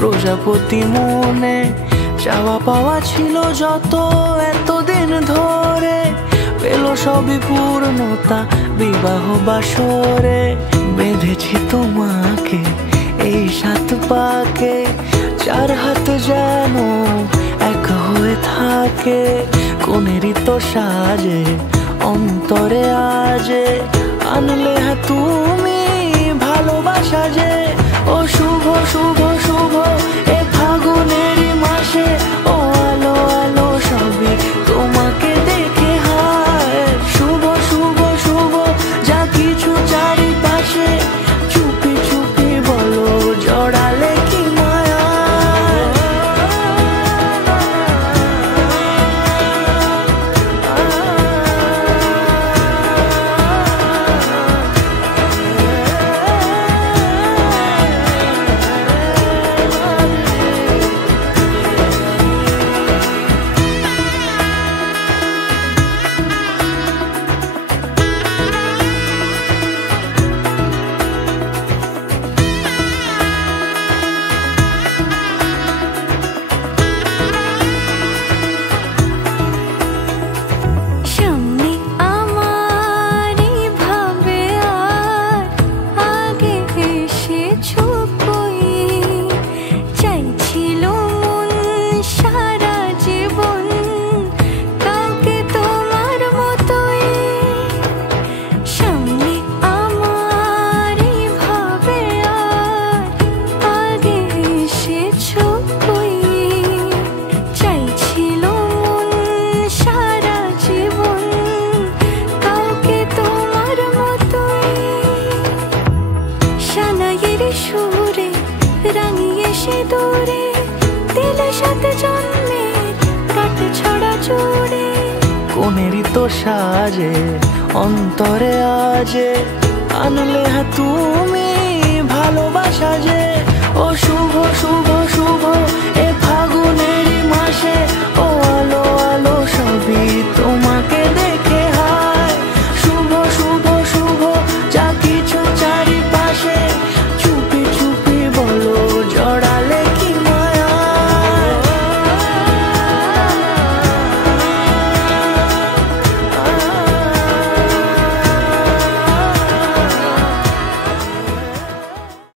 প্রজাপতি মনে চাওয়া পাওয়া ছিল যত এতদিন ধরে, পেল সবই পূর্ণতা বিবাহ বাসরে। বেঁধেছি তোমাকে এই 7 পাকে, 4 হাত যেন এক হয়ে থাকে। কোনেরই তো সাজে অন্তরে আজে, আনলে হ্যাঁ তুমি ভালোবাসা যে। ও শুভ শুভ শুভ এ ফাগুনেরই মাসে, ও আলো আলো সবই তোমাকে দেখে হায়। শুভ শুভ শুভ যা কিছু চারিপাশে, চুপি চুপি বলো জড়ালে কি মায়া। সুরে রাঙিয়ে সে দূরে দিলে 7 জন্মের কাট ছড়া জুড়ে। কোনেরই তো সাজে অন্তরে আজে, আনলে হ্যাঁ তুমি ভালোবাসা যে। ও শুভ শুভ শুভ এ ফাগুনেরই মাসে,